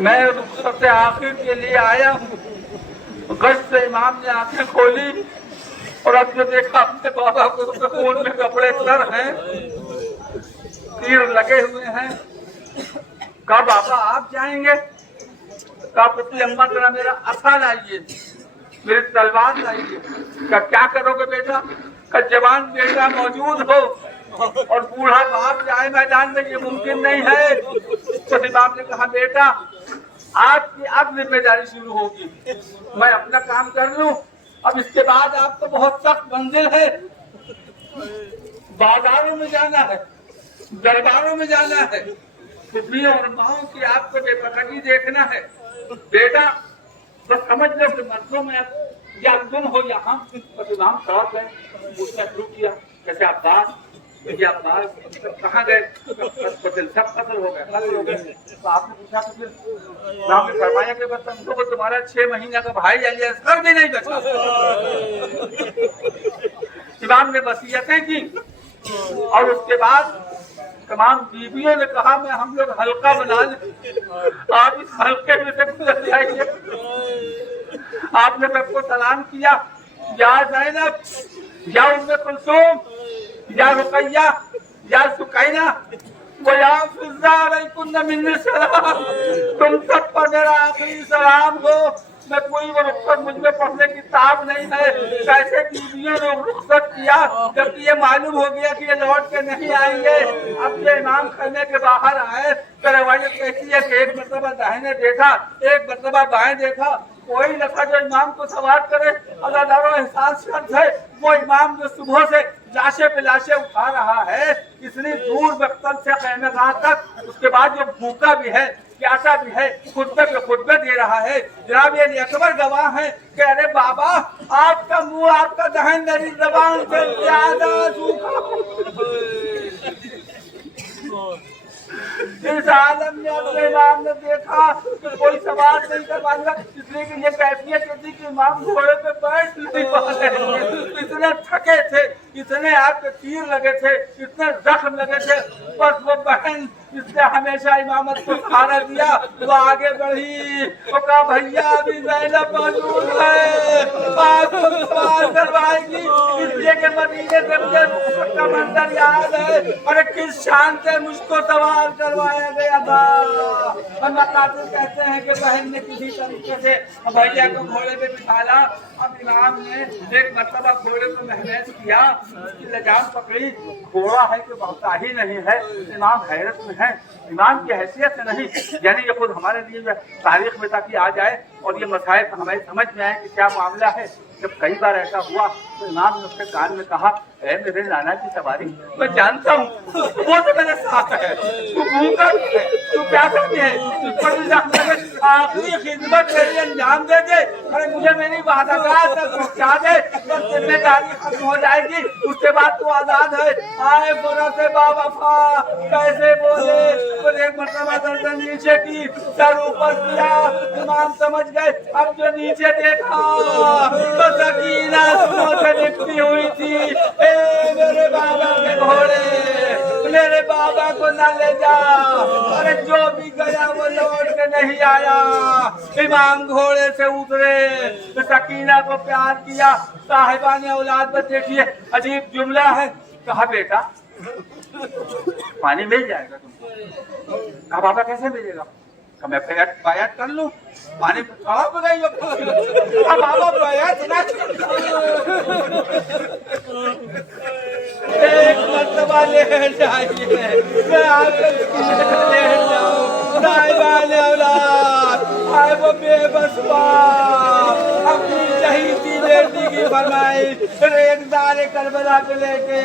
मैं रुखसत आखिर के लिए आया हूँ। गश्त से इमाम ने आंखें खोली और अब जो देखा अपने बाबा को खून में कपड़े तर हैं, तीर लगे हुए हैं। कहा बाबा आप जाएंगे? कहा पुत्री अम्मा जरा मेरा असा लाइए, मेरी तलवार लाइए। कहा क्या करोगे बेटा? कहा जवान बेटा मौजूद हो और बूढ़ा बाप जाए मैदान में, ये मुमकिन नहीं है। तो इमाम ने कहा बेटा आपकी अब जिम्मेदारी शुरू होगी, मैं अपना काम कर लूं, अब इसके बाद आपको बहुत सख्त मंजिल है। बाजारों में जाना है, दरबारों में जाना है, पुत्रियों और माओं की आपको बेपरवाही देखना है। बेटा बस समझ लो कि मर्दों में या तुम हो या हम। बस इमाम साहब गए, पूछना शुरू किया कैसे अब्बास कहाँ गए? सब कत्ल हो गए। तो आपने पूछा तो फिर आपने फरमाया कि बस तुमको को तुम्हारा 6 महीने का भाई असगर भी नहीं बचा। इमाम ने वसीयतें की और उसके बाद तमाम बीवियों ने कहा मैं हम लोग हल्का बना लें, आप इस हल्के में से गुजर जाइए। आपने सबको सलाम किया, या ज़ैनब, या उम्मे कुलसूम, या रुकैया, या सुकैना, वो या फिज़्ज़ा अलैकुन्न मिन्नी सलाम। तुम सब पर मेरा आखिरी सलाम हो। मैं कोई वो रुखसत मुझ में पढ़ने की ताब नहीं है। कैसे बीवियों ने रुखसत किया जबकि ये मालूम हो गया कि ये लौट के नहीं आएंगे। अब ये इमाम खाने के बाहर आए तो रवायत कहती है कि एक मरतबा दाहिने देखा, एक मरतबा बाएं देखा, कोई न था जो इमाम को सवार करे। अल्लाह दारो एहसास शर्त है वो इमाम जो सुबह से लाशे पे लाशे उठा रहा है, इतनी दूर मक्तल से क़यामत तक, उसके बाद जो भूखा भी है, प्यासा भी है, खुतबे पे खुतबे दे रहा है। जनाब ये अकबर गवाह है कि अरे बाबा आपका मुंह, आपका दहन मेरी ज़बान से ज्यादा सूखा। इस आलम में अपने इमाम ने देखा कि कोई सवाल नहीं कर पाएगा, इसलिए कि ये कैफियत थी कि इमाम घोड़े पे बैठ नहीं पा रहे, इतने थके थे, इतने आपके तीर लगे थे, इतने जख्म लगे थे। बस वो बहन जिसने हमेशा इमामत को सहारा दिया वो आगे बढ़ी, वो कहा भैया अभी ज़ैनब मौजूद है, आपको सवाल करवाएगी। इसलिए कि मदीने से मुझे का मंजर याद है, अरे किस शान से मुझको सवाल करवाया गया था। और मकातिल कहते हैं कि बहन ने किसी तरीके से भैया को घोड़े पे बिठाला। अब इमाम ने एक मरतबा घोड़े को महसूस किया, उसकी लगाम पकड़ी, घोड़ा है कि बहुता ही नहीं है। इमाम हैरत में है, इमाम की हैसियत से नहीं, यानी ये खुद हमारे लिए तारीख में ताकि आ जाए और ये मसाइल हमारी समझ में आए कि क्या मामला है। जब कई बार ऐसा हुआ तो इमाम ने उसके कान में कहा, ऐ मेरे नाना की सवारी, मैं जानता हूँ वो तो मेरे साथ है, तू भूखा भी है, तू प्यासा भी है, तुझ पर भी आखिरी खिदमत मेरी अंजाम दे दे, अरे मुझे मेरी वादागाह तक पहुँचा दे, बस जिम्मेदारी खत्म हो जाएगी, उसके बाद तू आजाद है। आए बुरा से बावफा कैसे बोले, फिर एक मरतबा गर्दन नीचे की, सर ऊपर किया। इमाम समझ गए, अब जो नीचे देखा तो सकीना से लिपटी हुई थी। मेरे बाबा के घोड़े, मेरे बाबा को न ले जा, अरे जो भी गया वो लौट के नहीं आया। इमाम घोड़े से उतरे, तो सकीना को प्यार किया। साहिबाने औलाद में देखिए अजीब जुमला है, कहा बेटा पानी मिल जाएगा तुमको। कहा बाबा कैसे मिलेगा? मैं बैत कर लूं, पानी खराब हो गई। अब बाबा बैत ना, एक मरतबा लेट जाइए, मैं आकर लेट जाऊं। साहिबाने औलाद आए वो बेबस अपनी शहीदी बेटी की फरमाई, फिर एक दारे करबला को लेके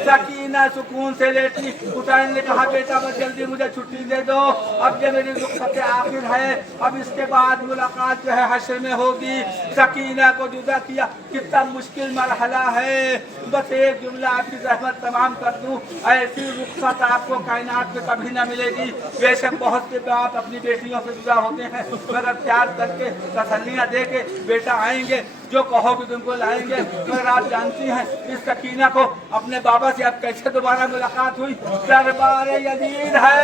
सकीना सुकून से लेटी। हुसैन ने कहा बेटा बस जल्दी मुझे छुट्टी दे दो, अब ये मेरी रुखसत आखिर है, अब इसके बाद मुलाकात जो है हश्र में होगी। सकीना को जुदा किया, कितना मुश्किल मरहला है। बस एक जुमला आपकी रहमत तमाम कर दूं, ऐसी रुखसत आपको कायनात में कभी ना मिलेगी। बेशक बहुत से बाप अपनी बेटियों से जुदा होते हैं, मगर प्यार करके तसल्लियाँ दे के बेटा आएंगे जो कहोगे तुमको लाएंगे। मगर आप जानती हैं इस सकीना को अपने बाबा से अब कैसे दोबारा मुलाकात हुई। दरबार यजीद है,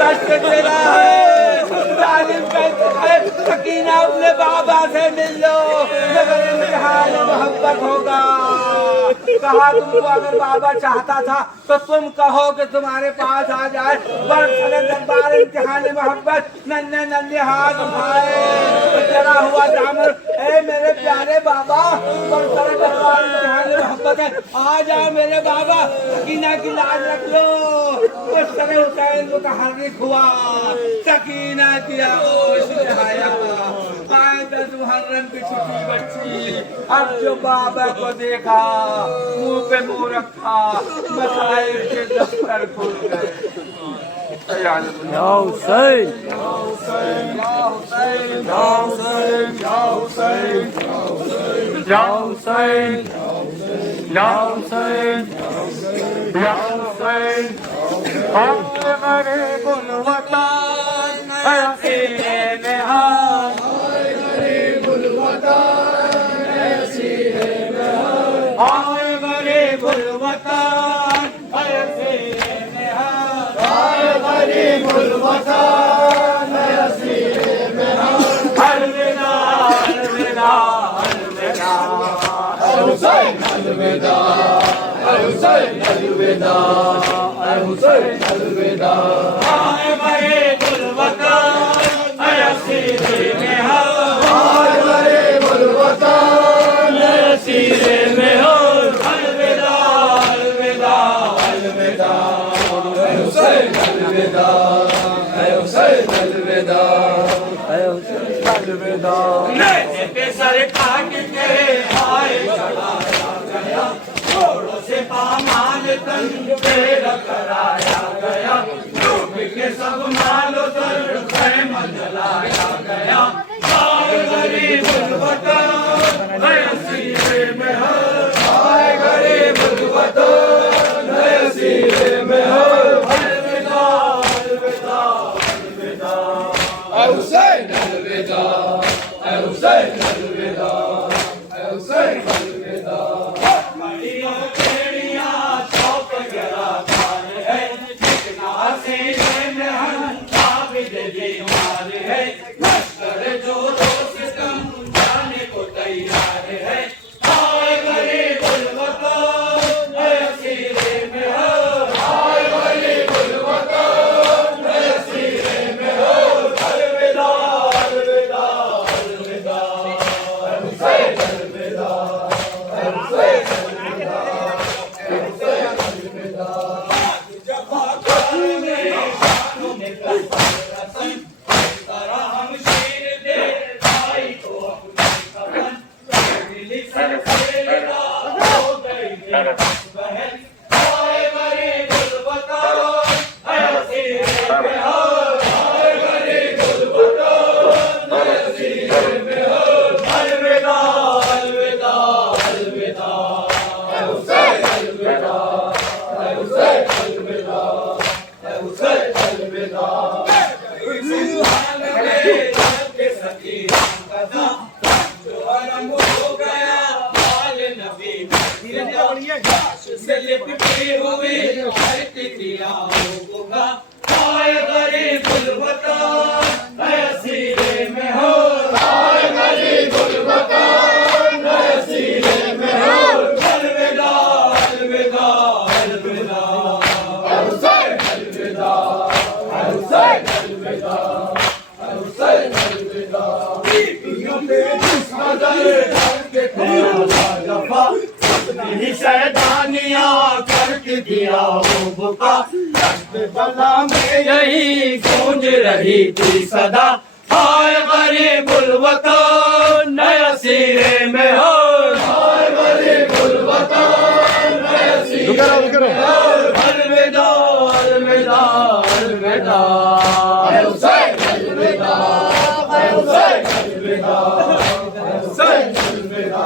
कष्ट तेरा है, जालिम कैसे है, सकीना अपने बाबा से मिल लो, मगर इम्तिहान मोहब्बत होगा। कहा तुमको अगर बाबा चाहता था तो तुम कहो कि तुम्हारे पास आ जाए। बरसले दरबार इम्तिहान मोहब्बत, नन्हे नन्हे हाथ उठाए, जरा हुआ दामन, ए मेरे प्यारे बाबा, बरसले दरबार इम्तिहान मोहब्बत है, आ जाओ मेरे बाबा, सकीना की लाज रख लो। उस तरह हुसैन मुतहर्रिक हुआ, सकीना की आगोश में आया। आए 10 मुहर्रम की छुट्टी बच्ची, अब जो बाबा को देखा मुंह पे मुंह रखा, मसाइल के दफ्तर खुल गए। या हुसैन, या हुसैन, या हुसैन, या हुसैन, या हुसैन, या हुसैन, या हुसैन, या हुसैन, हम गरीबुल वतन है सीने में हाथ, गरीबुल वतन है सीने में हाथ, गरीबुल वतन है सीने में हाथ, गरीबुल वतन है सीने में हाथ। अलविदा अलविदा अलविदा हुसैन, अलविदा हुसैन, अलविदा हुसैन, अलविदा। आए गरीबुल वतन है सीने में हाथ, गरीबुल वतन है सीने में हाथ। अलविदा अलविदा अलविदा हुसैन, अलविदा हुसैन, अलविदा हुसैन, अलविदा। नैने पे सर काट के आए चढ़ाया गया, घोड़ों से पामाल तन पे कराया गया, डूब के सब मालो दर खैमा जलाया गया। आए गरीबुल वतन है सीने में हाथ, आए गरीबुल वतन है सीने में हाथ। अलविदा अलविदा अलविदा हुसैन, अलविदा हुसैन, अलविदा हुसैन, अलविदा। बला में यही गूंज रही थी सदा, हाय गरीबुल वतन नया सिरे में हो, हाय गरीबुल वतन नया सिरे में हो। अलविदा अलविदा अलविदा हुसैन, अलविदा हुसैन, अलविदा हुसैन, अलविदा।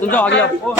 तुम जाओ आगे आओ।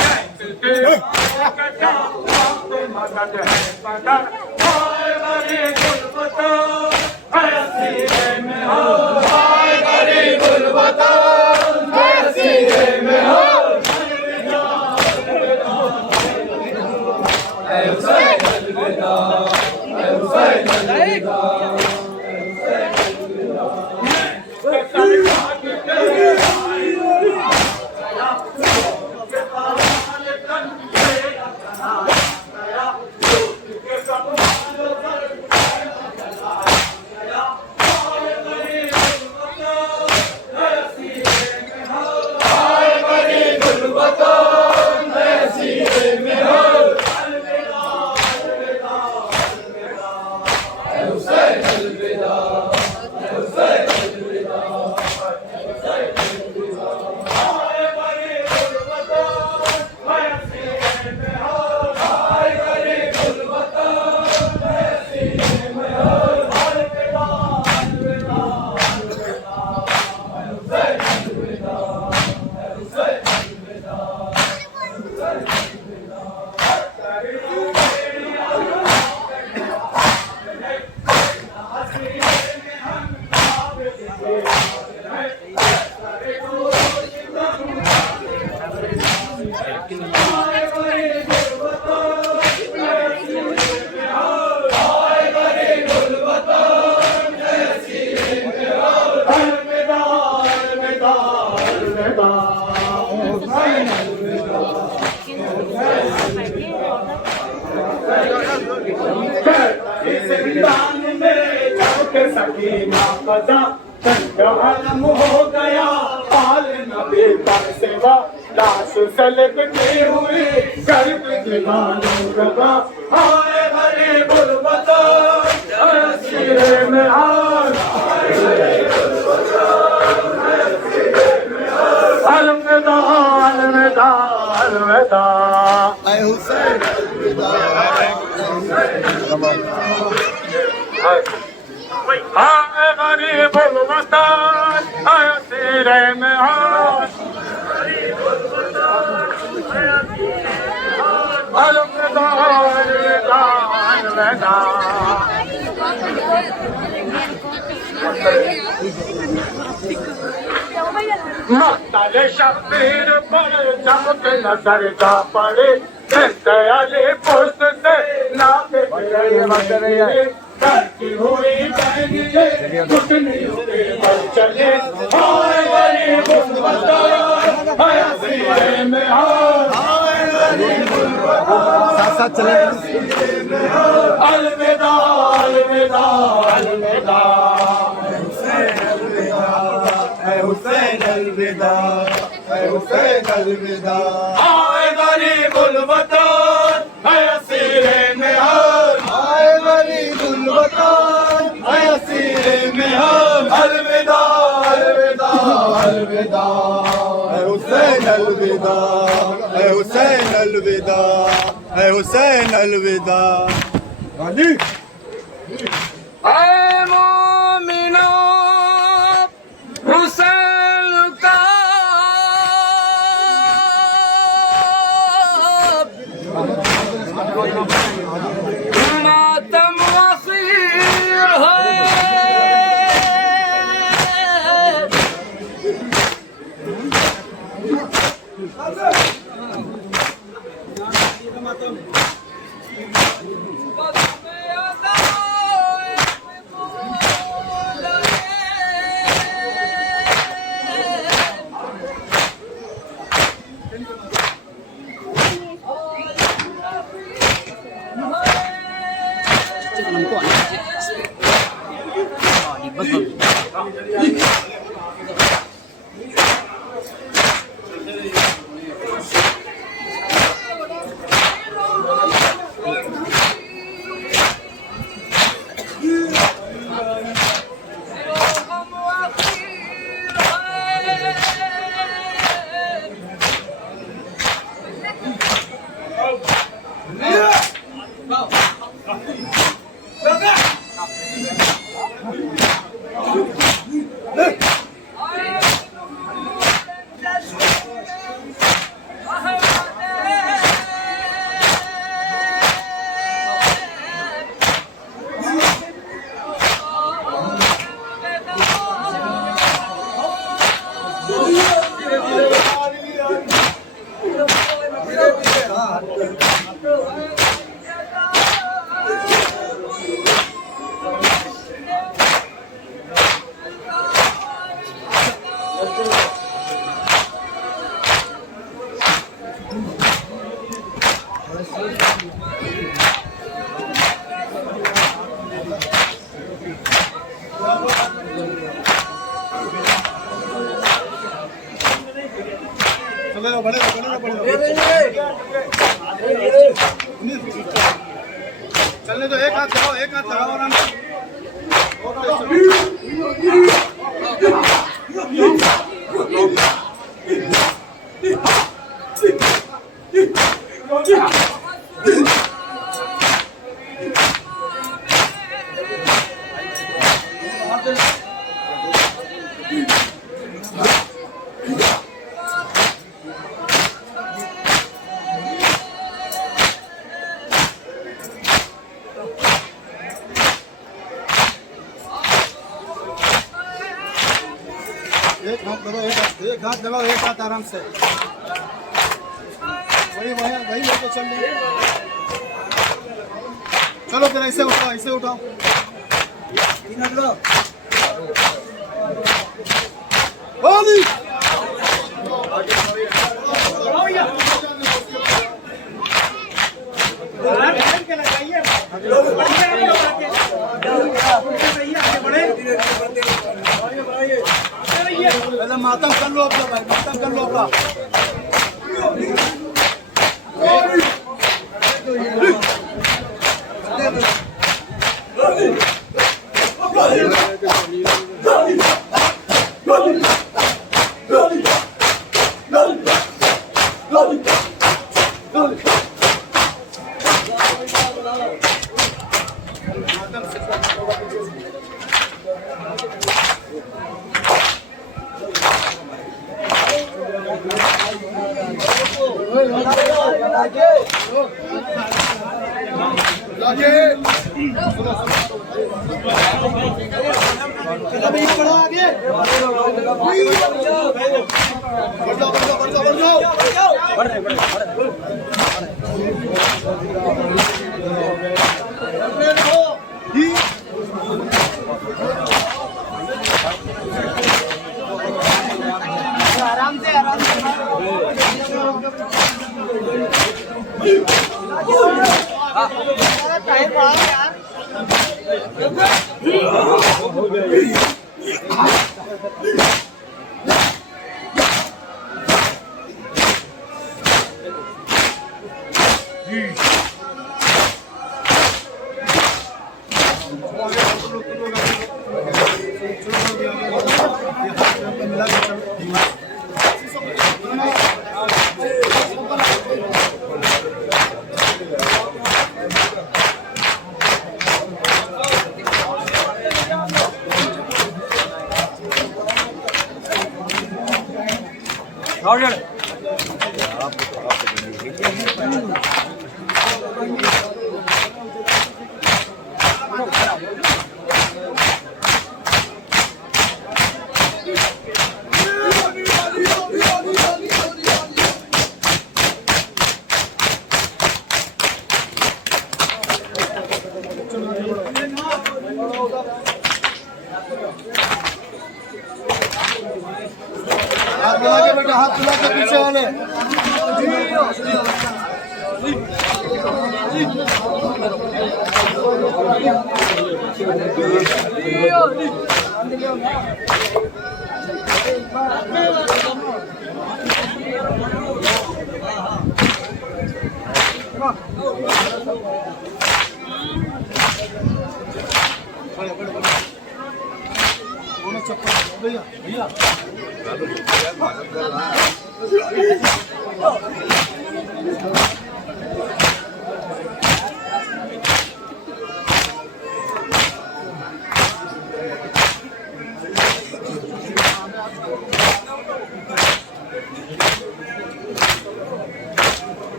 आलम हो गया पाल नबी पर सेवा लाश सलगती हुई गर्भ दीवानों रवा आए भरे गुलबता सिरे में हार अलविदा अलविदा अलविदा ऐ हुसैन अलविदा आए गरीब वतन आए सिरे में हार अलविदा अलविदा अलविदा मख्तल शब्बीर पर जब के नजर जा पड़े दयाले पुष्ट से नाके मदरे करती हुई बहनिये घुटनियों पे बल चले हाय गरीब वतन हाय सिरे में हार हाय गरीब वतन साथ साथ चले अलविदा अलविदा अलविदा हुसैन अलविदा हुसैन अलविदा आए गरीबुल वतन है सिरे में हार आए गरीबुल वतन है सिरे में हार अलविदा अलविदा अलविदा है हुसैन अलविदा है हुसैन अलविदा है हुसैन अलविदा अली ऐ मोमिनो हुसैन का मातम वसीर है बड़े रहो बड़े रहो बड़े रहो चलने दो एक हाथ लगाओ आराम से एक हाथ दबाओ एक हाथ आराम से वही लेके चल रहे चलो फिर ऐसे उठाओ होली मातम कर लो अपना भाई मातम कर लो अपना हाथ मिला के पीछे वाले भैया भैया